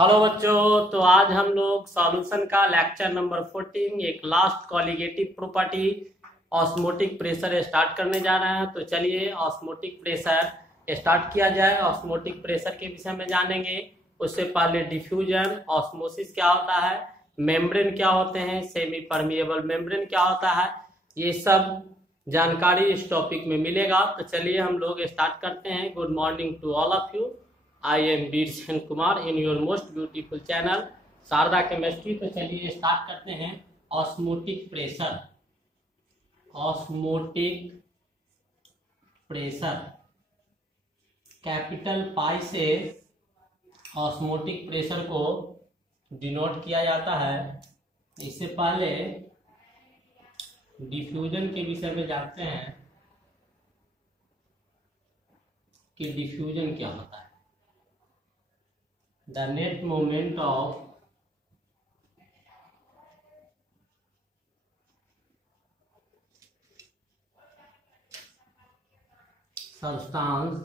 Hello बच्चों, तो आज हम लोग सॉल्यूशन का लेक्चर नंबर 14 एक last colligative property osmotic pressure start करने जा रहे हैं। तो चलिए ऑस्मोटिक प्रेशर स्टार्ट किया जाए। ऑस्मोटिक प्रेशर के विषय में जानेंगे। उससे पहले डिफ्यूजन, ऑस्मोसिस क्या होता है, मेम्ब्रेन क्या होते हैं, सेमी परमिएबल मेम्ब्रेन क्या होता है, ये सब जानकारी इस टॉपिक में मिलेगा। तो चलिए हम लोग स्टार्ट करते हैं। Good morning to all of you. I am Birsan Kumar in your most beautiful channel Sharda chemistry. तो चलिए स्टार्ट करते हैं। Osmotic pressure, osmotic pressure capital pi से ऑस्मोटिक प्रेशर को डिनोट किया जाता है। इससे पहले डिफ्यूजन के विषय में जानते हैं कि डिफ्यूजन क्या होता है। The net movement of substance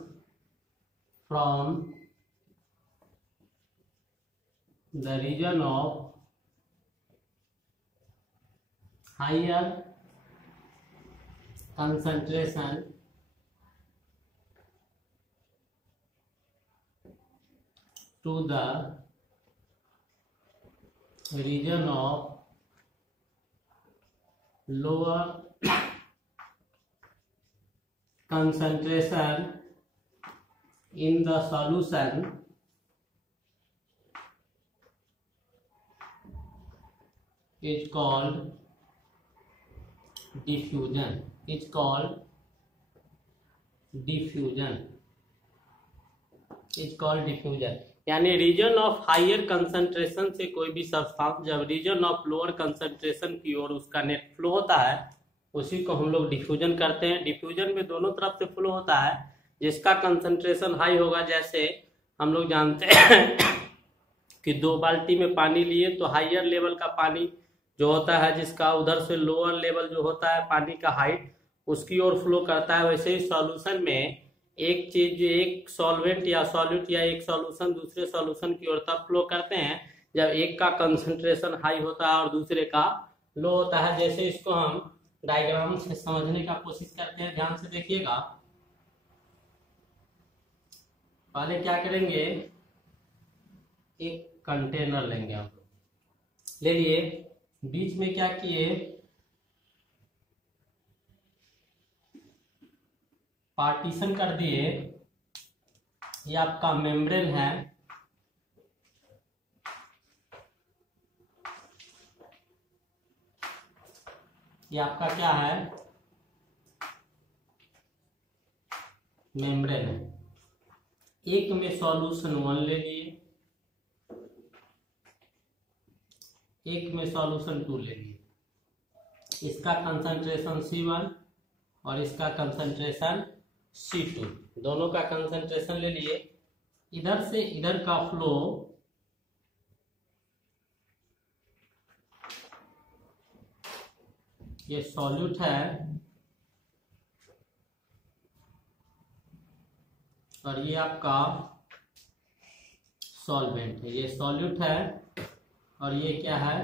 from the region of higher concentration to the region of lower concentration in the solution is called diffusion. It's called diffusion. It's called diffusion. यानी रीजन ऑफ हायर कंसंट्रेशन से कोई भी substance जब reason of lower concentration की ओर उसका net flow होता है, उसी को हम लोग डिफ्यूजन करते हैं। डिफ्यूजन में दोनों तरफ से फ्लो होता है। जिसका कंसंट्रेशन हाई होगा, जैसे हम लोग जानते हैं कि 2 बाल्टी में पानी लिए तो हायर लेवल का पानी जो होता है, जिसका उधर से लोअर लेवल जो होता है पानी का हाइट, उसकी ओर फ्लो करता है। वैसे ही सॉल्यूशन में एक चीज, एक सॉल्वेंट या सॉल्यूट या एक सॉल्यूशन दूसरे सॉल्यूशन की ओर तब फ्लो करते हैं जब एक का कंसंट्रेशन हाई होता है और दूसरे का लो होता है। जैसे इसको हम डायग्राम से समझने का कोशिश करते हैं, ध्यान से देखिएगा। पहले क्या करेंगे, एक कंटेनर लेंगे हम लोग, ले लिए, बीच में क्या किए, पार्टीशन कर दिए। ये आपका मेम्ब्रेन है, ये आपका क्या है, मेम्ब्रेन है। एक में सॉल्यूशन 1 ले लिए, एक में सॉल्यूशन 2 ले लिए। इसका कंसंट्रेशन C1 और इसका कंसंट्रेशन C2, दोनों का कंसंट्रेशन ले लिए। इधर से इधर का फ्लो ये सॉल्यूट है और ये आपका सॉल्वेंट है। ये सॉल्यूट है और ये क्या है,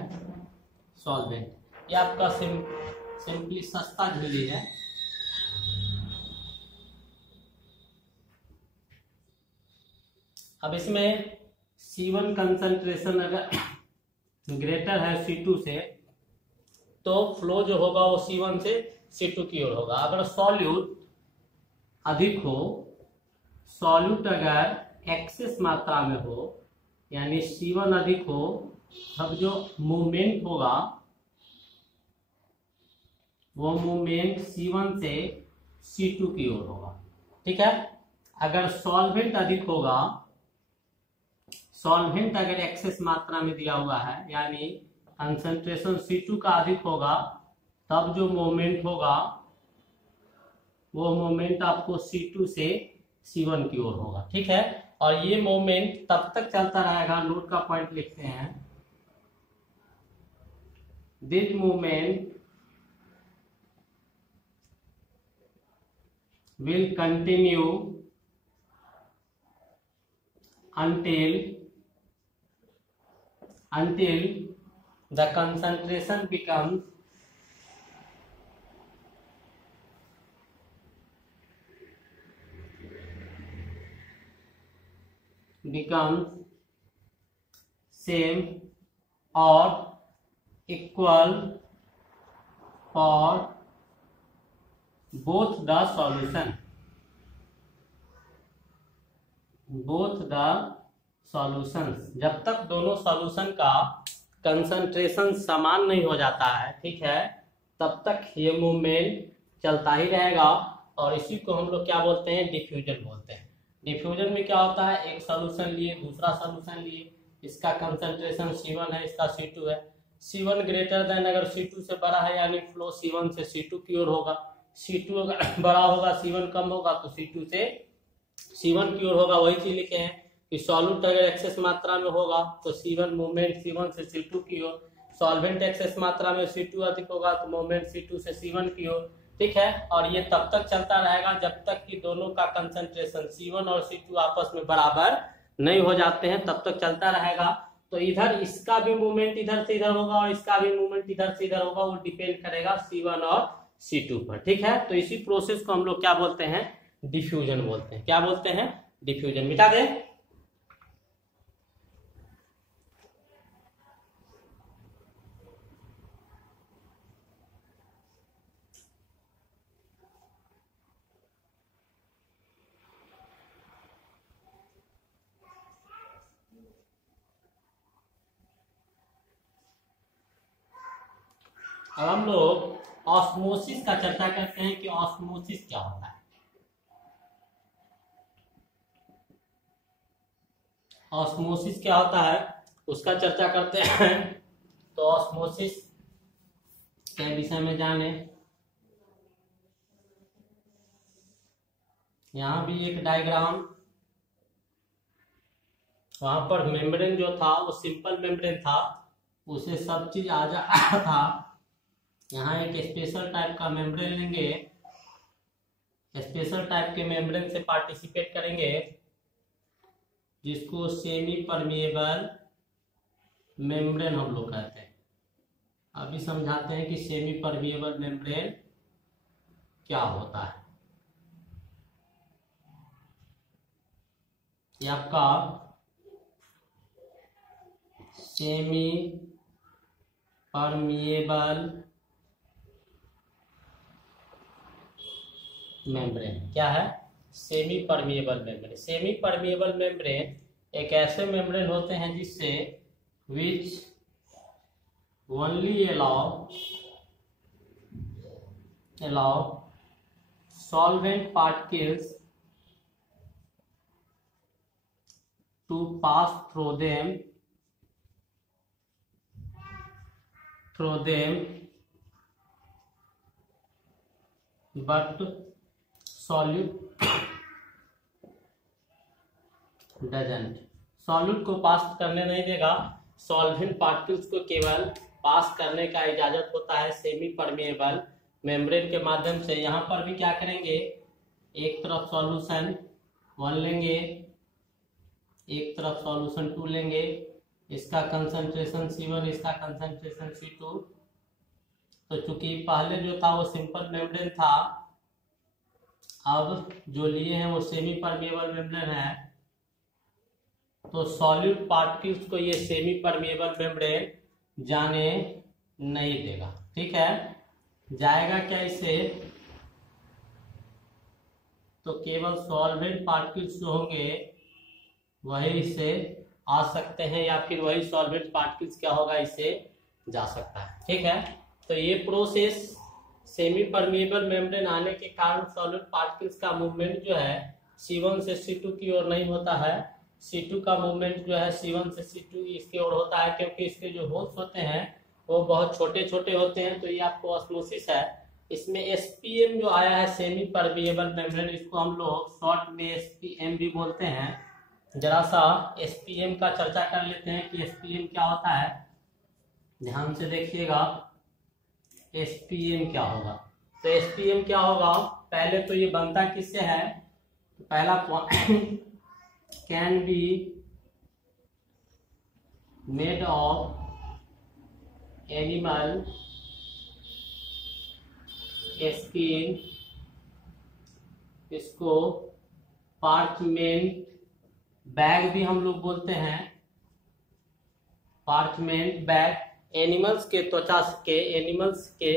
सॉल्वेंट। ये आपका सिंपली सस्ता झिल्ली है। अब इसमें C1 कंसंट्रेशन अगर ग्रेटर है C2 से, तो फ्लो जो होगा वो C1 से C2 की ओर होगा। अगर सॉल्यूट अधिक हो, सॉल्यूट अगर एक्सेस मात्रा में हो, यानी C1 अधिक हो, तब जो मूवमेंट होगा वो मूवमेंट C1 से C2 की ओर होगा। ठीक है। अगर सॉल्वेंट अधिक होगा, सॉल्वेंट अगर एक्सेस मात्रा में दिया हुआ है, यानी कंसंट्रेशन C2 का अधिक होगा, तब जो मोमेंट होगा वो मोमेंट आपको C2 से C1 की ओर होगा। ठीक है। और ये मोमेंट तब तक चलता रहेगा, नोट का पॉइंट लिखते हैं, this moment will continue until until the concentration becomes same or equal for both the solutions जब तक दोनों सॉल्यूशन का कंसंट्रेशन समान नहीं हो जाता है, ठीक है, तब तक ये मूवमेंट चलता ही रहेगा। और इसी को हम लोग क्या बोलते हैं, डिफ्यूजन बोलते हैं। डिफ्यूजन में क्या होता है, एक सॉल्यूशन लिए, दूसरा सॉल्यूशन लिए, इसका कंसंट्रेशन C1 है, इसका C2 है, C1 ग्रेटर देन, अगर C2 से बड़ा है यानी फ्लो C1 से C2 की ओर होगा, C2 अगर बड़ा होगा, C1 कम होगा तो C2 से C1 की ओर होगा। वही चीज लिखे हैं कि सॉल्यूट अगर एक्सेस मात्रा में होगा तो C1 मूवमेंट C1 से C2 की ओर, सॉल्वेंट एक्सेस मात्रा में C2 अधिक होगा तो मूवमेंट C2 से C1 की ओर, ठीक है। और ये तब तक चलता रहेगा जब तक कि दोनों का कंसंट्रेशन C1 और C2 आपस में बराबर नहीं हो जाते हैं, तब तक चलता रहेगा। तो इधर इसका भी मूवमेंट इधर से इधर होगा और इसका भी मूवमेंट इधर से इधर होगा, वो डिपेंड करेगा C1 और C2 पर, ठीक है। तो इसी प्रोसेस को हम लोग क्या बोलते हैं, डिफ्यूजन बोलते हैं। क्या बोलते हैं, डिफ्यूजन। मिटा दे। अब हम लोग ऑस्मोसिस का चर्चा करते हैं कि ऑस्मोसिस क्या होता है। ऑस्मोसिस क्या होता है उसका चर्चा करते हैं। तो ऑस्मोसिस के विषय में जाने, यहां भी एक डायग्राम, वहां पर मेम्ब्रेन जो था वो सिंपल मेम्ब्रेन था, उसे सब चीज आ जा था। यहाँ एक स्पेशल टाइप का मेम्ब्रेन लेंगे, स्पेशल टाइप के मेम्ब्रेन से पार्टिसिपेट करेंगे, जिसको सेमी परमिएबल मेम्ब्रेन हम लोग कहते हैं। अभी समझाते हैं कि सेमी परमिएबल मेम्ब्रेन क्या होता है। ये आपका सेमी परमिएबल मेम्ब्रेन क्या है, semi permeable membrane. Semi permeable membrane एक ऐसे मेम्ब्रेन होते हैं जिससे which only allow solvent particles to pass through them but solute doesn't। Solute को पास करने नहीं देगा, सॉल्वेंट पार्टिकल्स को केवल पास करने का इजाजत होता है सेमी परमिएबल मेम्ब्रेन के माध्यम से। यहाँ पर भी क्या करेंगे, एक तरफ सॉल्यूशन 1 लेंगे, एक तरफ सॉल्यूशन 2 लेंगे, इसका कंसंट्रेशन C1, इसका कंसंट्रेशन C2। तो चूंकि पहले जो था वो सिंपल मेम्ब्रेन था, अब जो लिए हैं वो सेमी परमिएबल मेम्ब्रेन है, तो सॉल्यूट पार्टिकल्स को ये सेमी परमिएबल मेम्ब्रेन जाने नहीं देगा, ठीक है। जाएगा क्या इसे, तो केवल सॉल्वेंट पार्टिकल्स जो होंगे वही इसे आ सकते हैं, या फिर वही सॉल्वेंट पार्टिकल्स क्या होगा, इसे जा सकता है, ठीक है। तो ये प्रोसेस सेमी परमिएबल मेम्ब्रेन आने के कारण सॉलिड पार्टिकल्स का मूवमेंट जो है C1 से C2 की ओर नहीं होता है, C2 का मूवमेंट जो है C1 से C2 इसकी ओर होता है, क्योंकि इसके जो होल्स होते हैं वो बहुत छोटे छोटे होते हैं। तो ये आपको ऑस्मोसिस है। इसमें SPM जो आया है सेमी परमिएबल मेम्ब्रेन, इसको हम लोग शॉर्ट में SPM भी बोलते हैं। जरा सा SPM का चर्चा कर लेते हैं कि SPM क्या होता है, ध्यान से देखिएगा। SPM क्या होगा, तो SPM क्या होगा, पहले तो ये बनता किससे है, तो पहला can be made of animal skin, इसको पार्चमेंट बैग भी हम लोग बोलते हैं, पार्चमेंट बैग। एनिमल्स के त्वचा के, एनिमल्स के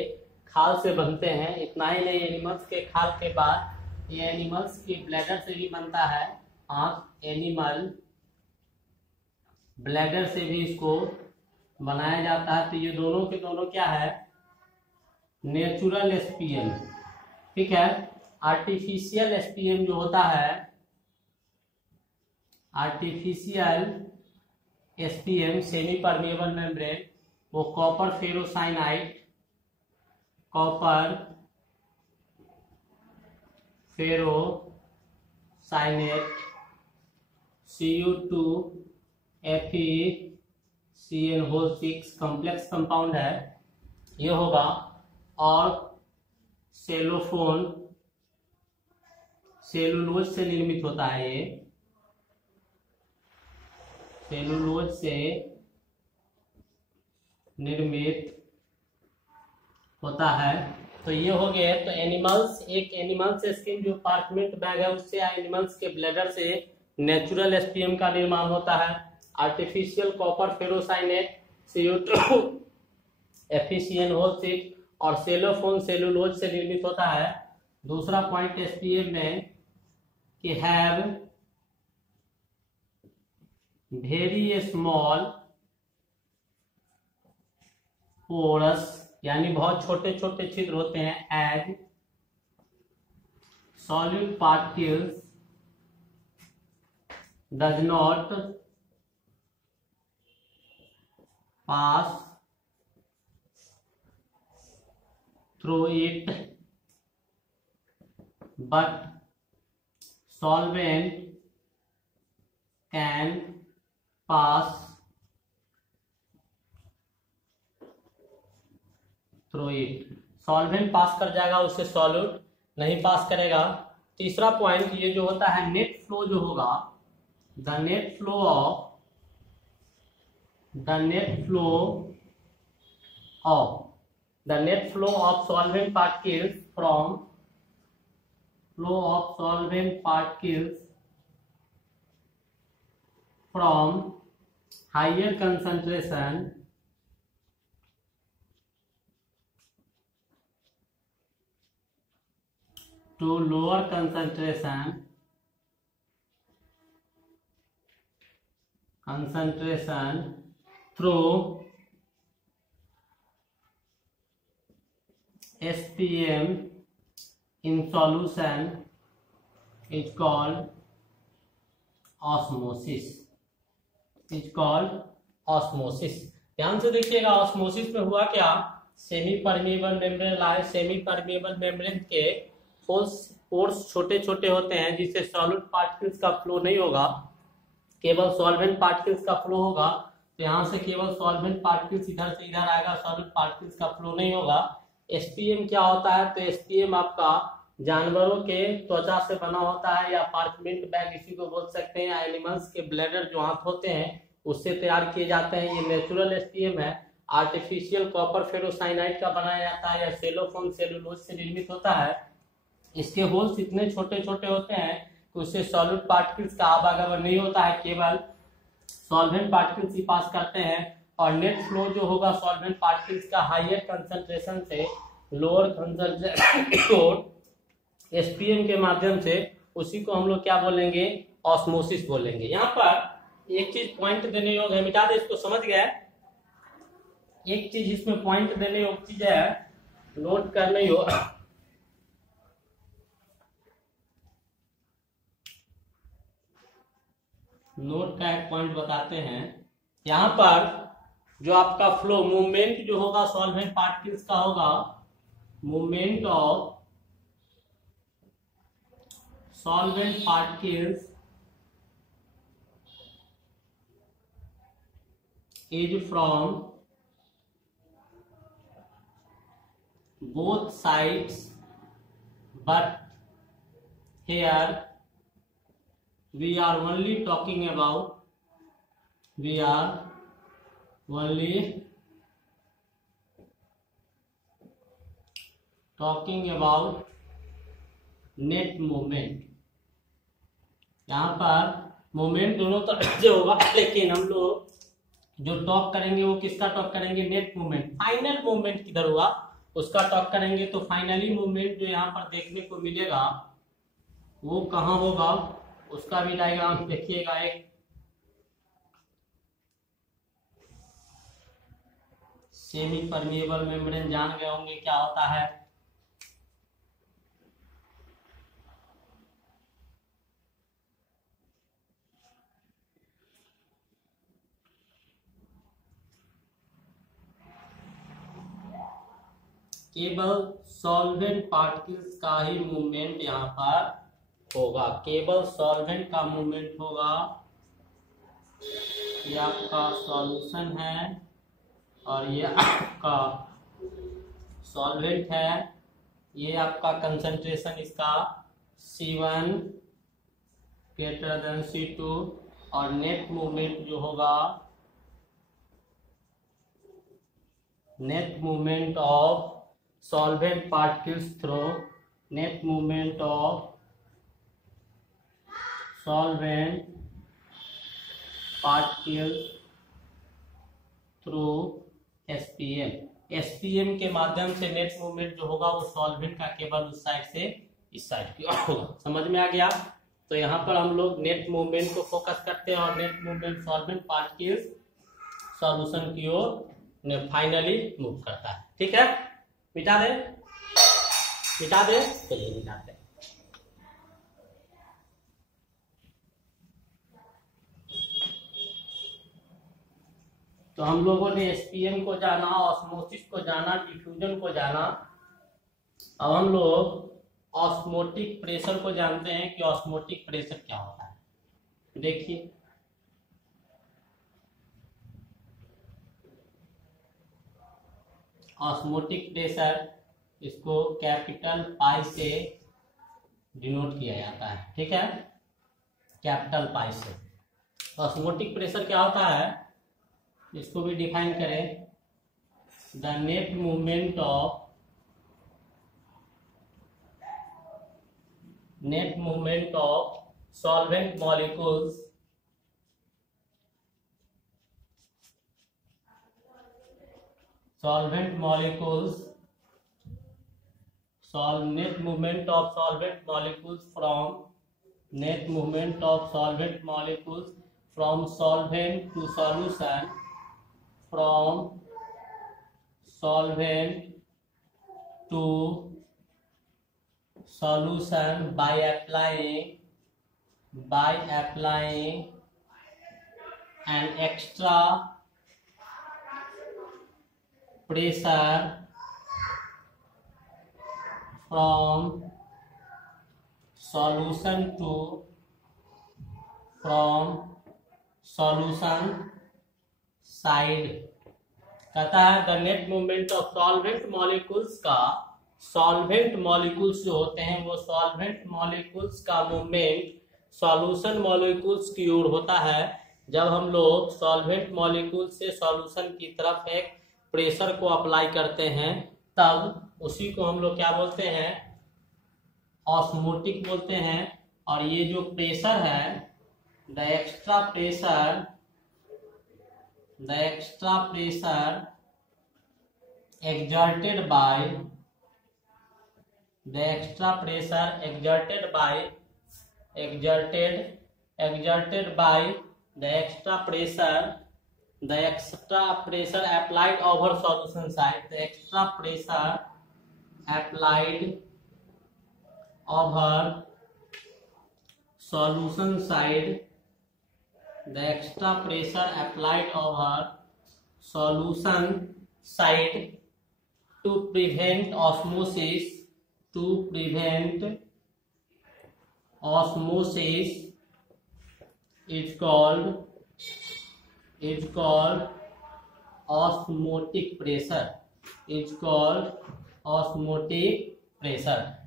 खाल से बनते हैं। इतना ही नहीं, एनिमल्स के खाल के बाद ये एनिमल्स की ब्लैडर से भी बनता है। एनिमल ब्लैडर से भी इसको बनाया जाता है। तो ये दोनों के दोनों क्या है, नेचुरल एसपीएम। ठीक है। आर्टिफिशियल एसपीएम जो होता है, artificial SPM semi permeable membrane, वो copper ferrocyanide, copper ferrocyanate, Cu2 FeCN6 complex compound है ये होगा। और सेलोफोन सेलुलोज से निर्मित होता है, ये सेलुलोज से निर्मित होता है। तो ये हो गए। तो एनिमल्स, एक एनिमल्स स्किन जो पार्चमेंट बैग है उससे एनिमल्स के ब्लैडर से नेचुरल एसपीएम का निर्माण होता है। Artificial copper ferrocyanate Cu2 FeCN6 और सेलोफोन सेलुलोज से निर्मित होता है। दूसरा पॉइंट एसपीएम में कि हैव वेरी स्मॉल पोरस, यानी बहुत छोटे छोटे छिद्र होते हैं। As solid particles does not pass through it, but solvent can pass through it। Solvent pass कर जाएगा, उससे सॉल्यूट नहीं पास करेगा। तीसरा पॉइंट ये जो होता है नेट फ्लो जो होगा, the net flow of solvent particles from higher concentration to lower concentration through SPM in solution is called osmosis। ध्यान से देखिएगा, ऑस्मोसिस में हुआ क्या, सेमी परमेबल मेम्ब्रेन लाए। सेमी परमेबल मेम्ब्रेन के पोर्स छोटे छोटे होते हैं, जिससे सॉलिड पार्टिकल्स का फ्लो नहीं होगा, केवल सॉल्वेंट पार्टिकल्स का फ्लो होगा। तो यहाँ से केवल सॉल्वेंट पार्टिकल्स इधर से इधर आएगा, सॉलिड पार्टिकल्स का फ्लो नहीं होगा। एसपीएम क्या होता है, तो एसपीएम आपका जानवरों के त्वचा से बना होता है, या पार्चमेंट बैग इसी को बोल सकते हैं। एनिमल्स के ब्लैडर जो हाथ होते हैं उससे तैयार किए जाते हैं। ये नेचुरल एसपीएम है। आर्टिफिशियल कॉपर फेरोसाइनाइड का बनाया जाता है, या सेलोफोन सेलुलोज से निर्मित होता है। इसके होल्स इतने छोटे छोटे होते हैं कि उससे सॉलिड पार्टिकल्स का आवागमन नहीं होता है, केवल सॉल्वेंट पार्टिकल्स ही पास करते हैं। और नेट फ्लो जो होगा सॉल्वेंट पार्टिकल्स का हायर कंसंट्रेशन से लोअर कंसंट्रेशन एसपीएम के माध्यम से, उसी को हम लोग क्या बोलेंगे, ऑस्मोसिस बोलेंगे। यहाँ पर एक चीज पॉइंट देने योग्य है, मिटा दे इसको, समझ गया। एक चीज इसमें पॉइंट देने योग्य चीज है, नोट करने योग्य। नोट का एक पॉइंट बताते हैं। यहाँ पर जो आपका फ्लो मूवमेंट जो होगा सॉल्वेंट पार्टिकल्स का होगा, movement of solvent particles is from both sides, but here we are only talking about only talking about net movement. यहाँ पर मूवमेंट दोनों तरफ से होगा, लेकिन हम लोग जो टॉक करेंगे वो किसका टॉक करेंगे? Net movement. फाइनल मूवमेंट किधर हुआ उसका टॉक करेंगे। तो फाइनली मूवमेंट जो यहाँ पर देखने को मिलेगा वो कहाँ होगा, उसका भी डायग्राम देखिएगा। एक सेमी परमिएबल मेम्ब्रेन जान गए होंगे क्या होता है। केवल सॉल्वेंट पार्टिकल्स का ही मूवमेंट यहाँ पर होगा, केवल सॉल्वेंट का मूवमेंट होगा। ये आपका सॉल्यूशन है और ये आपका सॉल्वेंट है। ये आपका कंसंट्रेशन इसका C1 ग्रेटर देन C2 और नेट मूवमेंट जो होगा, net movement of solvent particles through net movement of solvent particles through SPM। SPM के माध्यम से नेट मूवमेंट जो होगा वो सॉल्वेंट का केवल उस साइड से इस साइड की ओर होगा। समझ में आ गया? तो यहाँ पर हम लोग नेट मूवमेंट को फोकस करते हैं और net movement solvent particles solution की ओर फाइनली मूव करता है। ठीक है, मिटा दे, मिटा दे, चलिए मिटाते हैं। तो हम लोगों ने एसपीएम को जाना, ऑस्मोसिस को जाना, डिफ्यूजन को जाना। अब हम लोग ऑस्मोटिक प्रेशर को जानते हैं कि ऑस्मोटिक प्रेशर क्या होता है। देखिए ऑस्मोटिक प्रेशर, इसको कैपिटल पाई से डिनोट किया जाता है। ठीक है, कैपिटल पाई से। ऑस्मोटिक प्रेशर क्या होता है इसको भी डिफाइन करें। The net movement of solvent molecules net movement of solvent molecules from solvent to solution, from solvent to solution by applying an extra pressure from solution side। कहता है the net movement of solvent molecules का, solvent molecules जो होते हैं वो solvent molecules का movement solution molecules की ओर होता है। जब हम लोग सॉल्वेंट मॉलिक्यूल से सॉल्यूशन की तरफ एक प्रेशर को अप्लाई करते हैं तब उसी को हम लोग क्या बोलते हैं? ऑस्मोटिक बोलते हैं। और ये जो प्रेशर है, the extra pressure exerted by the extra pressure applied over solution side, the extra pressure applied over solution side, the extra pressure applied over solution side to prevent osmosis is called osmotic pressure।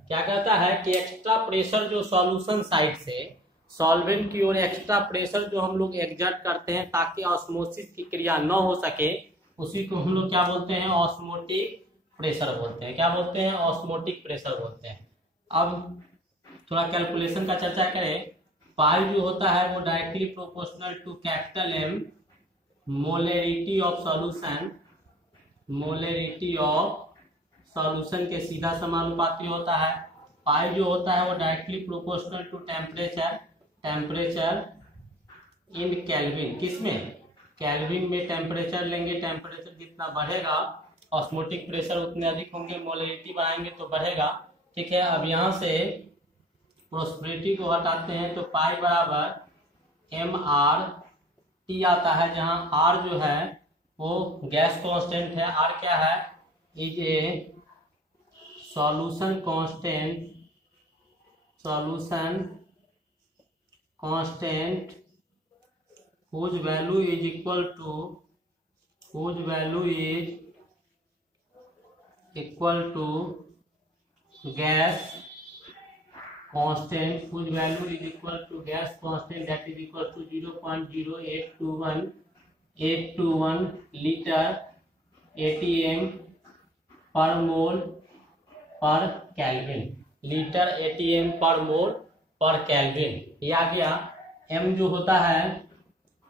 क्या कहता है कि extra pressure जो solution side से solvent की ओर extra pressure जो हम लोग एग्जर्ट करते हैं ताकि ऑस्मोसिस की क्रिया न हो सके, उसी को हम लोग क्या बोलते हैं, ऑस्मोटिक प्रेशर बोलते हैं। क्या बोलते हैं, ऑस्मोटिक प्रेशर बोलते हैं। अब थोड़ा कैलकुलेशन का चर्चा करें। पाई जो होता है वो directly proportional to capital M molarity of solution, molarity of solution के सीधा समानुपाती होता है। पाई जो होता है वो directly proportional to temperature, temperature in kelvin, किसमें, केल्विन में टेम्परेचर लेंगे, टेम्परेचर जितना बढ़ेगा ऑस्मोटिक प्रेशर उतने अधिक होंगे, मोलरिटी बढ़ाएंगे तो बढ़ेगा। ठीक है, अब यहाँ से प्रोस्पेरिटी को हटाते हैं तो पाई बराबर एम आर टी आता है, जहाँ आर जो है वो गैस कांस्टेंट है। आर क्या है, is a solution constant, solution constant whose value is equal to, whose value is equal to gas constant, whose value is equal to gas constant that is equal to 0.0821821 liter ATM per mole पर kelvin, litre ATM पर मोल पर kelvin. ये आ गया। m जो होता है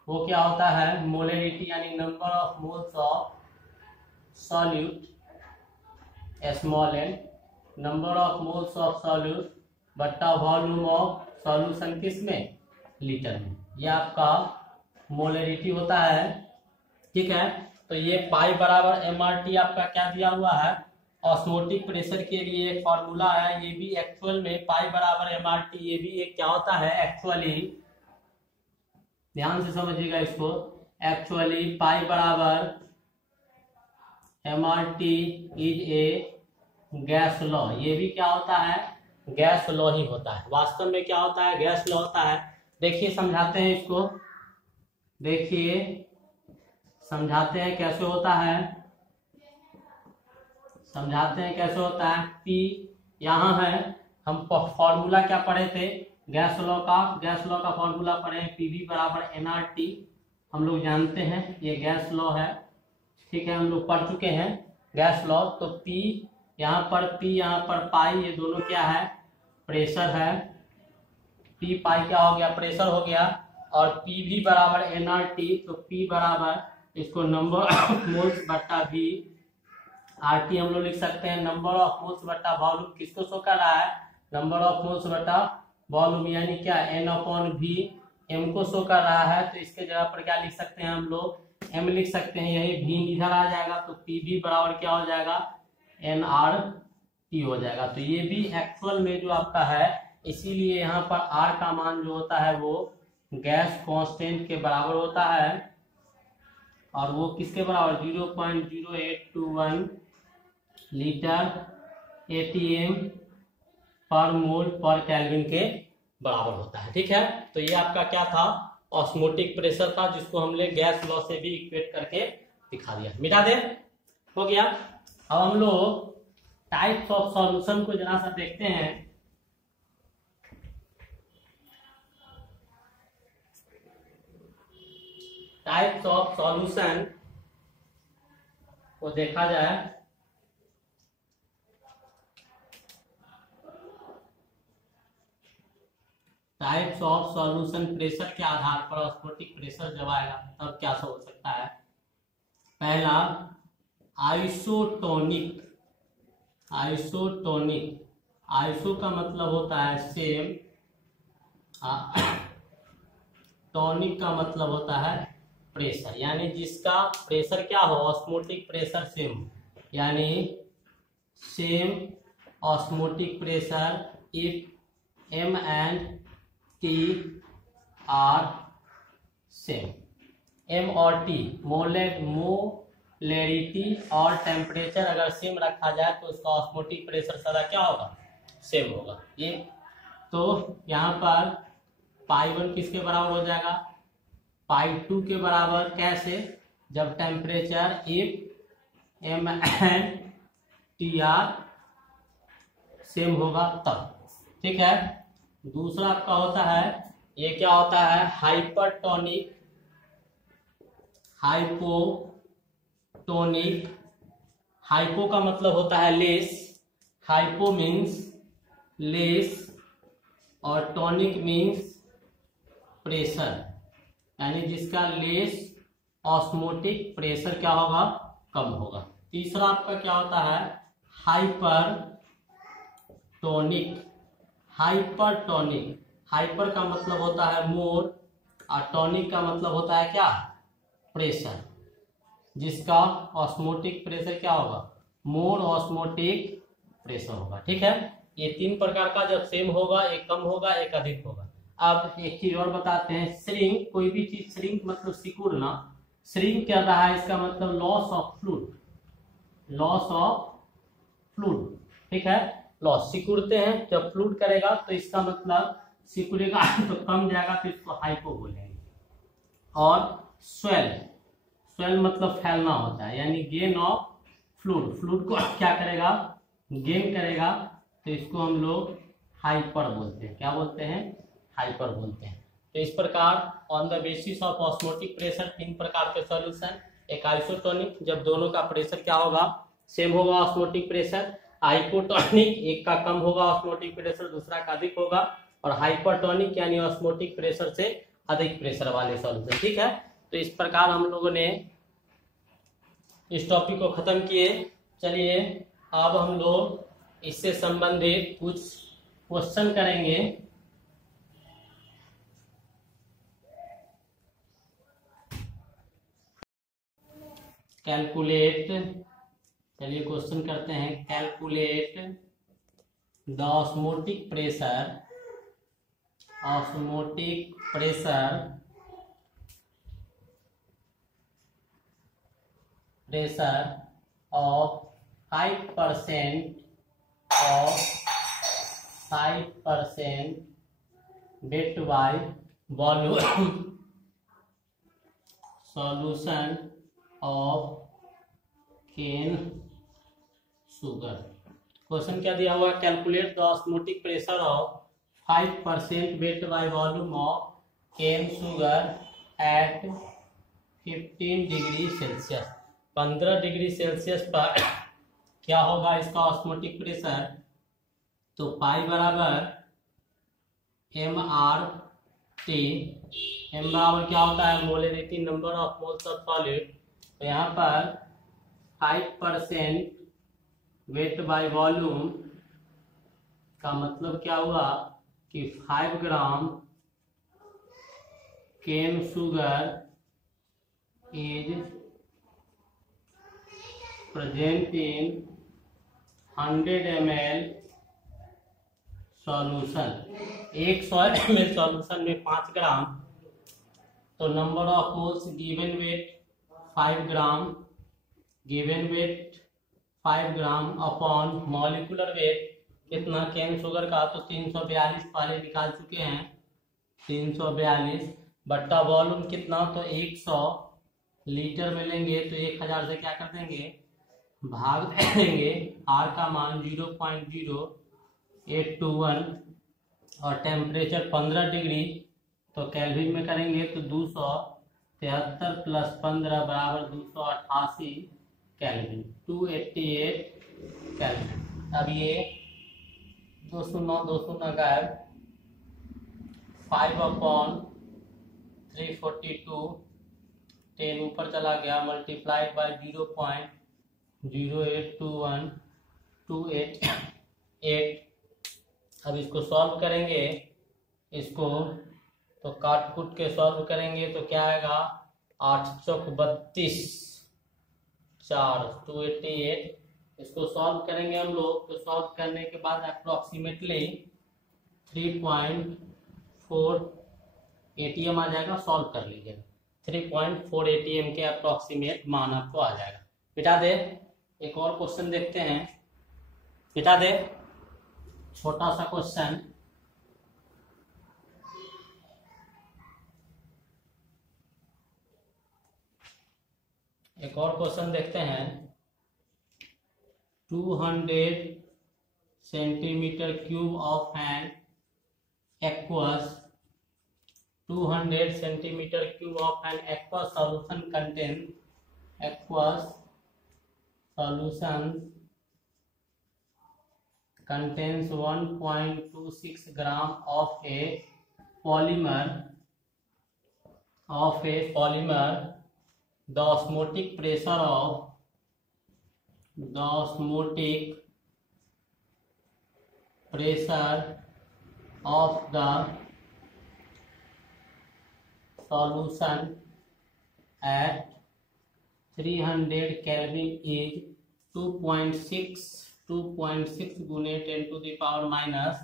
वो क्या होता है, मोलरिटी यानी number of moles of solute, small n, number of moles of solute बट्टा वॉल्यूम ऑफ सॉल्यूशन किसमें, लीटर में। ये आपका मोलरिटी होता है। ठीक है, तो ये पाई बराबर MRT आपका क्या दिया हुआ है, ऑस्मोटिक प्रेशर के लिए एक फॉर्मूला है। ये भी एक्चुअल में पाई बराबर MRT, ये भी एक क्या होता है एक्चुअली, ध्यान से समझिएगा इसको, एक्चुअली पाई बराबर MRT is a gas law. ये भी क्या होता है, गैस लॉ ही होता है। वास्तव में क्या होता है, गैस लॉ होता है। देखिए समझाते हैं इसको, देखिए समझाते हैं कैसे होता है, समझाते हैं कैसे होता है। P यहाँ है, हम फॉर्मूला क्या पढ़े थे गैस लॉ का, गैस लॉ का फॉर्मूला पढ़े हैं PV बराबर NRT, हम लोग जानते हैं ये गैस लॉ है। ठीक है, हम लोग पढ़ चुके हैं गैस लॉ। तो P यहाँ पर पाई, ये दोनों क्या है, प्रेशर है। P पाई क्या हो गया, प्रेशर हो गया। और PV बराबर NRT, तो P बराबर इसको नंबर ऑफ मोल्स बट्टा V, RT हम लोग लिख सकते हैं नंबर ऑफ मोल्स बट्टा वॉल्यूम। किसको शो कर रहा है, नंबर ऑफ मोल्स बट्टा वॉल्यूम, यानी क्या N/V, M को शो कर रहा है। तो इसके जगह पर क्या लिख सकते हैं हम लोग, M लिख सकते हैं, यही V इधर आ जाएगा तो PV बराबर क्या हो जाएगा, NRT हो जाएगा। तो ये भी एक्चुअल में जो आपका है, इसीलिए यहाँ पर R का मान जो होता है वो गैस कांस्टेंट के बराबर होता है, और वो किसके बराबर, 0.0821 लीटर ATM पर मोल पर केल्विन के बराबर होता है। ठीक है, तो ये आपका क्या था, ऑस्मोटिक प्रेशर था, जिसको हमने गैस लॉ से भी इक्वेट करके दिखा दिया। मिटा दे, हो गया। अब हम लोग टाइप्स ऑफ सॉल्यूशन को जरा सा देखते हैं। टाइप्स ऑफ सॉल्यूशन को देखा जाए, टाइप्स ऑफ सॉल्यूशन प्रेशर के आधार पर ऑस्मोटिक प्रेशर जब आएगा तब क्या हो सकता है। पहला आइसोटोनिक, आइसोटोनिक, आइसो का मतलब होता है सेम, टॉनिक का मतलब होता है प्रेशर, यानी जिसका प्रेशर क्या हो, ऑस्मोटिक प्रेशर सेम, यानी same osmotic pressure if M and T are same. M और T मोलरिटी और टेम्परेचर अगर सेम रखा जाए तो उसका ऑस्मोटिक प्रेशर सदा क्या होगा, सेम होगा। ये तो यहाँ पर पाई1 किसके बराबर हो जाएगा, पाई2 के बराबर। कैसे, जब temperature if M and T are same होगा तब। ठीक है, दूसरा आपका होता है ये क्या होता है? Hypertonic, hypotonic. हाइपो का मतलब होता है लेस, हाइपो मीन्स लेस, और टोनिक मीन्स प्रेशर, यानी जिसका लेस ऑस्मोटिक प्रेशर क्या होगा? कम होगा। तीसरा आपका क्या होता है? हाइपरटोनिक। हाइपरटोनिक, हाइपर का मतलब होता है मोर, और टॉनिक का मतलब होता है क्या? प्रेशर, जिसका ऑस्मोटिक प्रेशर क्या होगा? मोर ऑस्मोटिक प्रेशर होगा। ठीक है, ये तीन प्रकार का जब सेम होगा, एक कम होगा एक अधिक होगा। अब एक चीज और बताते हैं, श्रिंक, कोई भी चीज श्रिंक मतलब सिकुड़ना, श्रिंक कर रहा है इसका मतलब loss of fluid, loss of fluid. ठीक है, लॉस, सिकुड़ते हैं जब फ्लूइड करेगा तो इसका मतलब सिकुड़ेगा तो कम जाएगा, तो इसको हाइपो बोलेंगे। और स्वेल, स्वेल मतलब फैलना होता है, यानी गेन ऑफ फ्लूइड, फ्लूइड को क्या करेगा? गेन करेगा, तो इसको हम लोग हाइपर बोलते हैं। क्या बोलते हैं? हाइपर बोलते हैं। तो इस प्रकार on the basis of osmotic pressure तीन प्रकार के सॉल्यूशन, एक आइसोटोनिक जब दोनों का प्रेशर क्या होगा? सेम होगा ऑस्मोटिक प्रेशर, हाइपोटोनिक एक का कम होगा ऑस्मोटिक प्रेशर, दूसरा का अधिक होगा, और हाइपरटोनिक यानी ऑस्मोटिक प्रेशर से अधिक प्रेशर वाले सॉल्यूशन। ठीक है, तो इस प्रकार हम लोगों ने इस टॉपिक को खत्म किए। चलिए अब हम लोग इससे संबंधित कुछ क्वेश्चन करेंगे। कैलकुलेट, चलिए क्वेश्चन करते हैं। Calculate the osmotic pressure, osmotic pressure, pressure of 5% of 5% weight by volume solution of cane sugar। Question क्या दिया हुआ है? Calculate the osmotic pressure of 5% weight by volume of cane sugar at 15 degree Celsius. 15 degree Celsius पर क्या होगा इसका osmotic pressure? तो पाई बराबर MRT, एम बराबर क्या होता है? Molarity, number of moles of solid. तो यहाँ पर 5% वेट बाय वॉल्यूम का मतलब क्या हुआ कि 5 gram cane sugar is present in 100 ml solution. 100 ml solution में 5 ग्राम, तो number of moles given weight 5 gram, given weight 5 gram upon molecular weight कितना केन शुगर का? तो 342 पहले निकाल चुके हैं, 342 बट्टा वॉल्यूम कितना? तो 100 लीटर में लेंगे तो 1000 से क्या कर देंगे? भाग देंगे। आर का मान 0.0821 और टेम्परेचर 15 डिग्री, तो केल्विन में करेंगे तो 273 प्लस 15 बराबर 288 केल्विन, 288 केल्विन। अब ये 209 गायब, 5/342, 10 ऊपर चला गया, मल्टीप्लाइड बाय 0.0821288। अब इसको सॉल्व करेंगे, इसको तो काट कुट के सॉल्व करेंगे तो क्या आएगा? 8 चौक 32, 4 288। इसको सॉल्व करेंगे हम लोग, तो सॉल्व करने के बाद अप्रोक्सीमेटली 3.4 ATM आ जाएगा। सॉल्व कर लीजिएगा, 3.4 ATM के अप्रोक्सीमेट मान आपको आ जाएगा। मिटा दे, एक और क्वेश्चन देखते हैं। मिटा दे, छोटा सा क्वेश्चन। एक और क्वेश्चन देखते हैं। 200 centimetre cube of an aqueous 200 centimeter cube of an aqueous solution contains 1.26 gram of a polymer. The osmotic pressure of the solution at 300 Kelvin is 2.6 गुने 10 to the power minus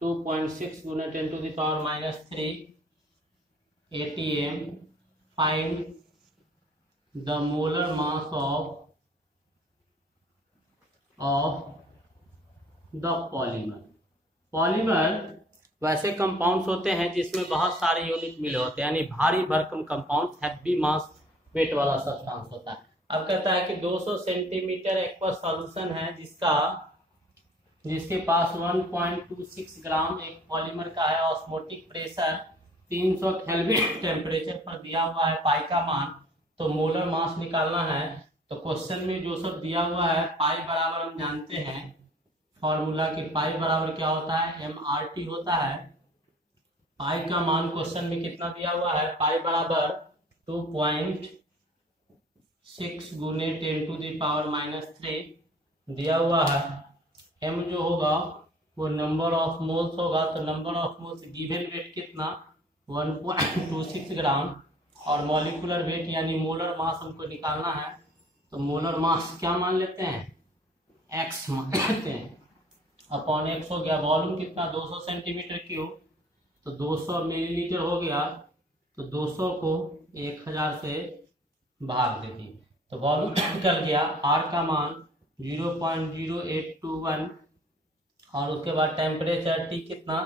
2.6 गुने 10 to the power minus 3 atm. Find the molar mass of the polymer वैसे compounds होते हैं जिसमें बहुत सारे unit मिले होते हैं, यानी भारी भरकम कंपाउंड, हैवी मास वेट वाला सब्सटेंस होता है। अब कहता है कि 200 सेंटीमीटर एक्वस सॉल्यूशन है जिसके पास 1.26 ग्राम एक पॉलीमर का है, ऑस्मोटिक प्रेशर 300 केल्विन टेम्परेचर पर दिया हुआ है, पाई का मान, तो मोलर मास निकालना है। तो क्वेश्चन में जो सब दिया हुआ है, पाई बराबर हम जानते हैं फॉर्मूला की, पाई बराबर क्या होता है, mRT होता है। पाई का मान क्वेश्चन में कितना दिया हुआ है, पाई बराबर 2.6 गुने 10 टू द पावर माइनस 3 दिया हुआ है। m जो होगा वो नंबर ऑफ मोल्स होगा, तो number of moles given wait कितना 1.26 ग्राम, और मॉलिक्यूलर वेट यानी मोलर मास हमको निकालना है। तो मोलर मास क्या मान लेते हैं, x मान लेते हैं, अपॉन x हो गया। वॉल्यूम कितना 200 सेंटीमीटर क्यूब, तो 200 मिलीलीटर हो गया, तो 200 को 1000 से भाग दे दी, तो वॉल्यूम निकल गया। R का मान 0.0821, और उसके बाद टेम्परेचर T कितना,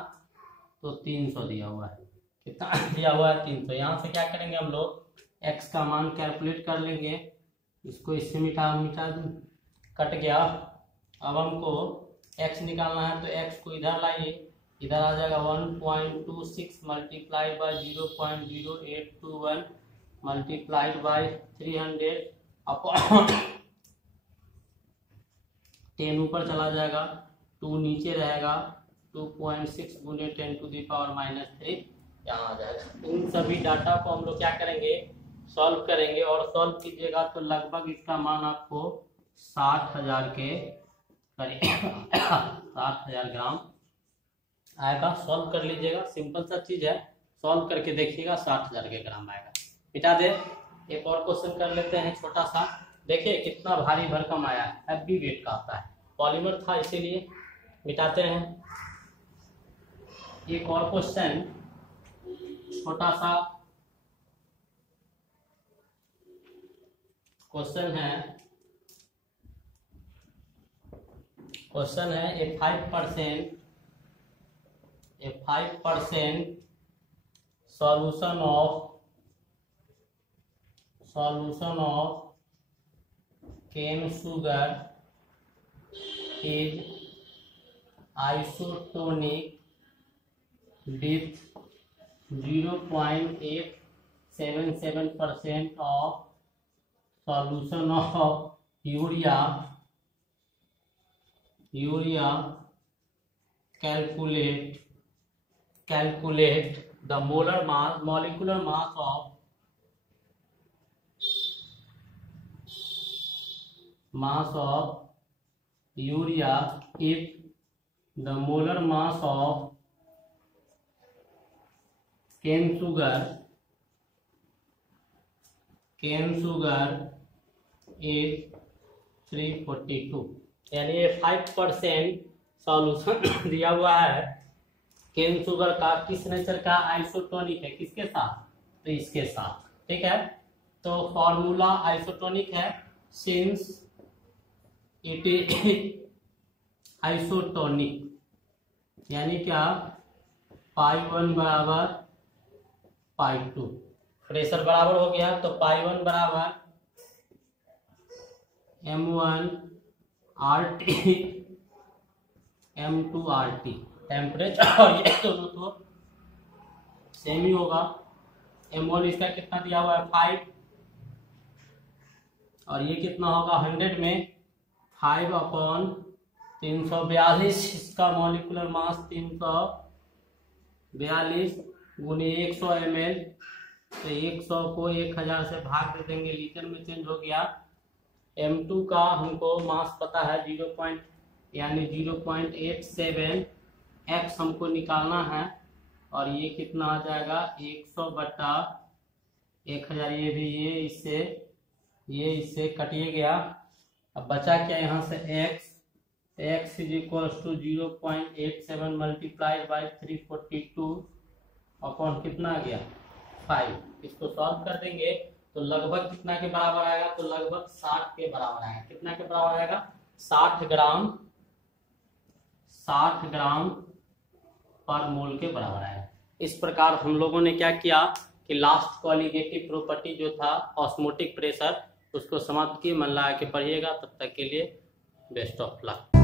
तो 300 दिया हुआ है। कितना दिया हुआ है, 300। यहाँ से क्या करेंगे हम लोग, x का मान कैलकुलेट कर लेंगे, इसको इससे मिटा कट गया। अब हमको x निकालना है, तो x को इधर लाइए, इधर आ जाएगा 1.26 multiplied by 0.0821 multiplied by 300 upon 10 ऊपर चला जाएगा, 2 नीचे रहेगा, 2.6 गुने 10 टू द पावर माइनस 3 यहाँ आ जाएगा। इन सभी डाटा को हम लोग क्या करेंगे, सॉल्व करेंगे, और सॉल्व कीजिएगा तो लगभग इसका मान आपको 60,000 के करीब 60,000 ग्राम आएगा। सॉल्व कर लीजिएगा, सिंपल सा चीज है, सॉल्व करके देखिएगा 60,000 के ग्राम आएगा। मिटा दे, एक और क्वेश्चन कर लेते हैं छोटा सा। देखिए कितना भारी भरकम आया है, हैवी वेट का आता है, पॉलीमर था इसीलिए। मिटाते हैं एक और क्वेश्चन छोटा सा क्वेश्चन है ए 5% solution of cane sugar is isotonic with 0.877% of solution of urea. Calculate the molecular mass of urea if the molar mass of cane sugar is 342। यानी ये 5% सॉल्यूशन दिया हुआ है केन शुगर का, किस नेचर का, आइसोटोनिक है, किसके साथ, तो इसके साथ, ठीक है। तो फॉर्मूला आइसोटोनिक है, सिंस इट इज आइसोटोनिक, यानी क्या, पाई 1 बराबर पाई 2, प्रेशर बराबर हो गया, तो पाई 1 बराबर m1 RT m2 RT temperature, और ये दोनों तो सेम ही होगा। M1 इसका कितना दिया हुआ है 5, और ये कितना होगा 100 में 5/342, इसका मॉलिक्यूलर मास 342 गुने 100 ml, तो 100 को 1000 से भाग दे देंगे, लीटर में चेंज हो गया। M2 का हमको मास पता है 0.87 x हमको निकालना है, और ये कितना आ जाएगा 100/1000, ये भी ये इससे कटिए गया। अब बचा क्या यहाँ से x is equal to 0.87 multiplied by 342 upon कितना आ गया 5। इसको सॉल्व कर देंगे तो लगभग कितना के बराबर आएगा, तो लगभग 60 के बराबर आएगा। कितना के बराबर आएगा 60 ग्राम पर मोल के बराबर आएगा। इस प्रकार हम लोगों ने क्या किया कि लास्ट कॉलिगेटिव प्रॉपर्टी जो था ऑस्मोटिक प्रेशर, उसको समाप्त किए। मन लगा के पढ़िएगा। तब तक के लिए बेस्ट ऑफ लक।